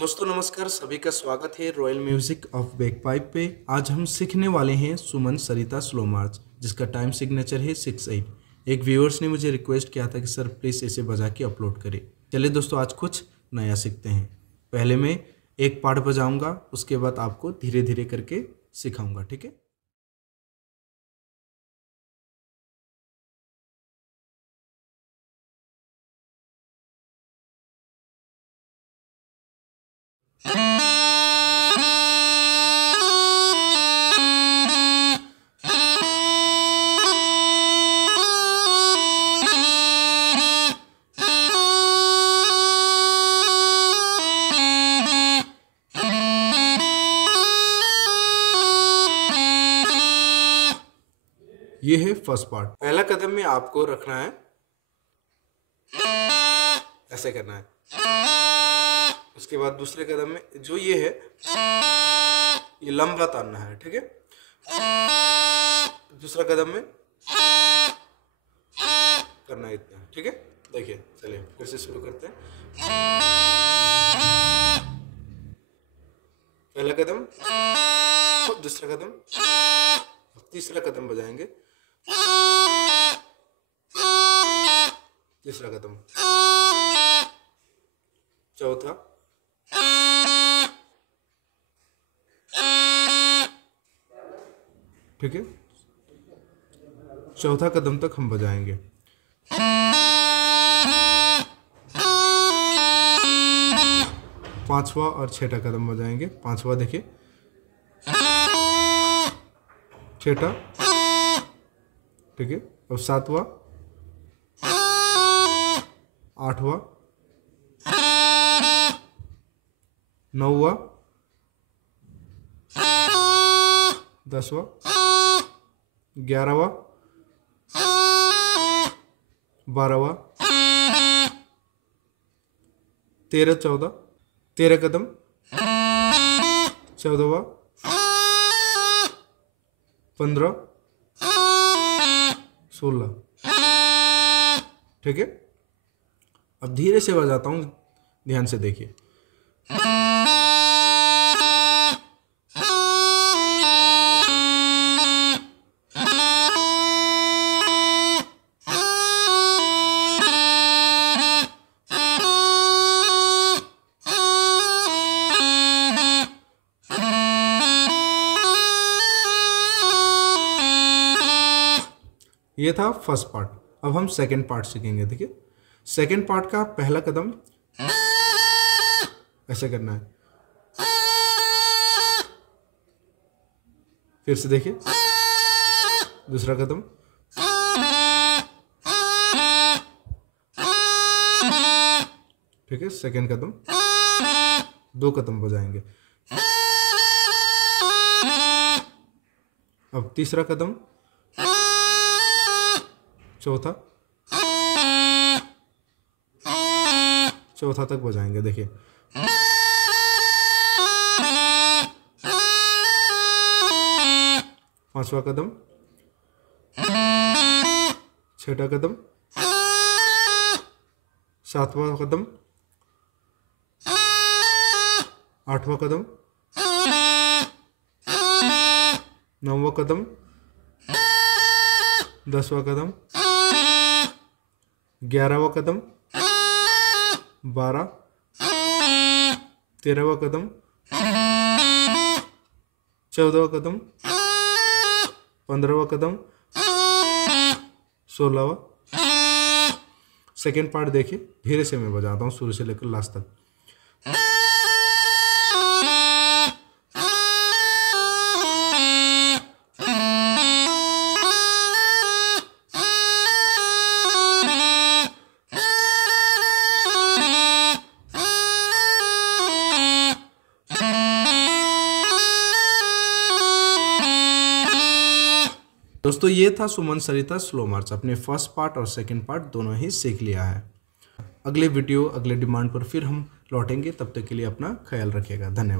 दोस्तों नमस्कार, सभी का स्वागत है रॉयल म्यूजिक ऑफ बैकपाइप पे। आज हम सीखने वाले हैं सुमन सरिता स्लो मार्च, जिसका टाइम सिग्नेचर है 6/8। एक व्यूअर्स ने मुझे रिक्वेस्ट किया था कि सर प्लीज़ इसे बजा के अपलोड करें। चलिए दोस्तों, आज कुछ नया सीखते हैं। पहले मैं एक पार्ट बजाऊंगा, उसके बाद आपको धीरे धीरे करके सिखाऊंगा, ठीक है। ये है फर्स्ट पार्ट। पहला कदम में आपको रखना है, ऐसे करना है। उसके बाद दूसरे कदम में जो ये है, ये लंबा तानना है, ठीक है। दूसरा कदम में करना है इतना, ठीक है। देखिए, चलिए फिर से शुरू करते हैं। पहला कदम, दूसरा कदम, तीसरा कदम बजाएंगे। तीसरा कदम, चौथा, ठीक है। चौथा कदम तक हम बजाएंगे। पांचवा और छठा कदम बजाएंगे। पांचवा देखिए, छठा, ठीक है। और सातवां, आठवां, नौवां, 10वां, 11वां, 12वां, 13, 14, 13 कदम, 14वां, 15, 16, ठीक है। अब धीरे से बजाता हूँ, ध्यान से देखिए। ये था फर्स्ट पार्ट। अब हम सेकंड पार्ट सीखेंगे। देखिए, सेकंड पार्ट का पहला कदम ऐसे करना है। फिर से देखिए, दूसरा कदम, ठीक है। सेकंड कदम, 2 कदम बजाएंगे। अब तीसरा कदम, चौथा, चौथा तक बजाएंगे। देखिए, पांचवा कदम, छठा कदम, सातवां कदम, आठवां कदम, नौवां कदम, 10वां कदम, 11वां कदम, 12, 13वां कदम, 14वां कदम, 15वां कदम, 16वां। सेकेंड पार्ट देखिए, धीरे से मैं बजाता हूँ शुरू से लेकर लास्ट तक। दोस्तों, ये था सुमन सरिता स्लो मार्च। अपने फर्स्ट पार्ट और सेकंड पार्ट दोनों ही सीख लिया है। अगले वीडियो, अगले डिमांड पर फिर हम लौटेंगे। तब तक के लिए अपना ख्याल रखिएगा। धन्यवाद।